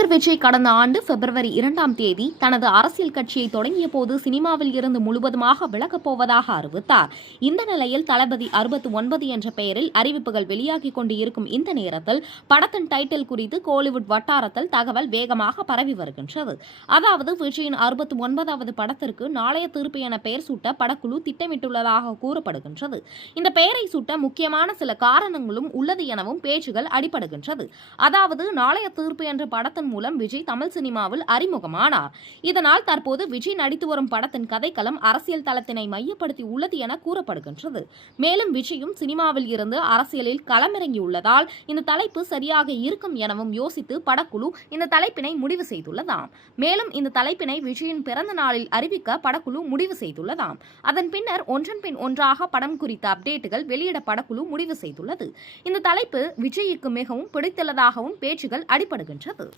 நடிகர் விஜய் கடந்த ஆண்டு பிப்ரவரி 2ஆம் தேதி தனது அரசியல் கட்சியை தொடங்கிய போது சினிமாவில் இருந்து முழுவதுமாக விலகப் போவதாக அறிவித்தார். இந்த நிலையில் தளபதி 69 என்ற பெயரில் அறிவிப்புகள் வெளியாகிக் கொண்டு இருக்கும் இந்த நேரத்தில் படத்தின் டைட்டில் குறித்து கோலிவுட் வட்டாரத்தில் தகவல் வேகமாக பரவி வருகின்றது. அதாவது விஜயின் 69வது படத்திற்கு நாளைய தீர்ப்பு என பெயர் சூட்ட படக்குழு திட்டமிட்டுள்ளதாக கூறப்படுகின்றது. இந்த பெயரை சூட்ட முக்கியமான சில காரணங்களும் உள்ளது எனவும் பேச்சுகள் அடிபடுகின்றது. அதாவது நாளைய தீர்ப்பு என்ற படத்தின் மூலம் விஜய் தமிழ் சினிமாவில் அறிமுகமானார். இதனால் தற்போது விஜய் நடித்து வரும் படத்தின் கதைக்களம் அரசியல் தளத்தினை மையப்படுத்தி உள்ளது என கூறப்படுகின்றது. மேலும் விஜயும் சினிமாவில் இருந்து அரசியலில் களமிறங்கியுள்ளதால் இந்த தலைப்பு சரியாக இருக்கும் எனவும் யோசித்து படக்குழு இந்த தலைப்பினை முடிவு செய்துள்ளதாம். மேலும் இந்த தலைப்பினை விஜயின் பிறந்த நாளில் அறிவிக்க படக்குழு முடிவு செய்துள்ளதாம். அதன் பின்னர் ஒன்றன் பின் ஒன்றாக படம் குறித்த அப்டேட்டுகள் வெளியிட படக்குழு முடிவு செய்துள்ளது. இந்த தலைப்பு விஜய்க்கு மிகவும் பிடித்துள்ளதாகவும் பேச்சுகள் அடிபடுகின்றது.